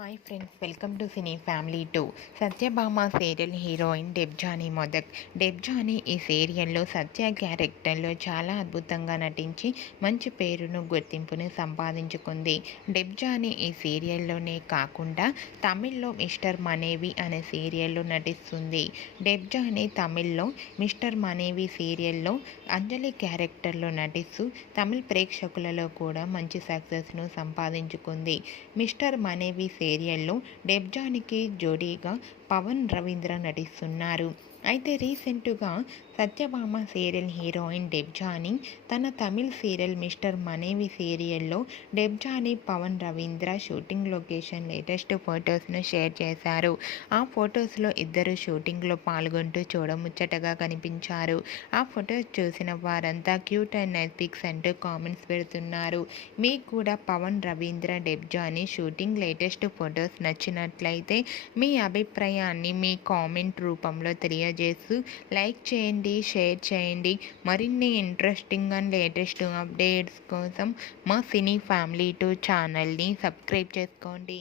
Hi friends, welcome to cine family 2. Satyabhama serial heroine Debjani Modak. Debjani ఈ సీరియల్లో సత్య క్యారెక్టర్లో చాలా అద్భుతంగా నటించి మంచి పేరును గుర్తింపును సంపాదించుకుంది. డెబ్జానీ ఈ సీరియల్లోనే కాకుండా తమిళ్లో మిస్టర్ మనేవి అనే సీరియల్లో నటిస్తుంది. డెబ్జానీ తమిళ్లో మిస్టర్ మనేవి సీరియల్లో అంజలి క్యారెక్టర్లో నటిస్తూ తమిళ ప్రేక్షకులలో కూడా మంచి సక్సెస్ను సంపాదించుకుంది. మిస్టర్ మనేవి సీరియల్లో డెబ్జానీకి జోడీగా పవన్ రవీంద్ర నటిస్తున్నారు. అయితే రీసెంట్గా సత్యభామ సీరియల్ హీరోయిన్ డెబ్జానీ తన తమిళ్ సీరియల్ మిస్టర్ మనేవి సీరియల్లో Debjani Pavan Ravindra shooting location latest ఫొటోస్ను షేర్ చేశారు. ఆ ఫొటోస్లో ఇద్దరు షూటింగ్లో పాల్గొంటూ చూడముచ్చటగా కనిపించారు. ఆ ఫొటోస్ చూసిన వారంతా క్యూట్ అండ్ నైస్ పిక్స్ అంటూ కామెంట్స్ పెడుతున్నారు. మీకు కూడా Pawan Ravindra Debjani shooting latest photos నచ్చినట్లయితే మీ అభిప్రాయాన్ని మీ కామెంట్ రూపంలో తెలియజేస్తూ లైక్ చేయండి, షేర్ చేయండి. మరిన్ని ఇంట్రెస్టింగ్ అండ్ లేటెస్ట్ అప్డేట్స్ కోసం మా సినీ ఫ్యామిలీ 2 ఛానల్ని సబ్స్క్రైబ్ చేసుకోండి.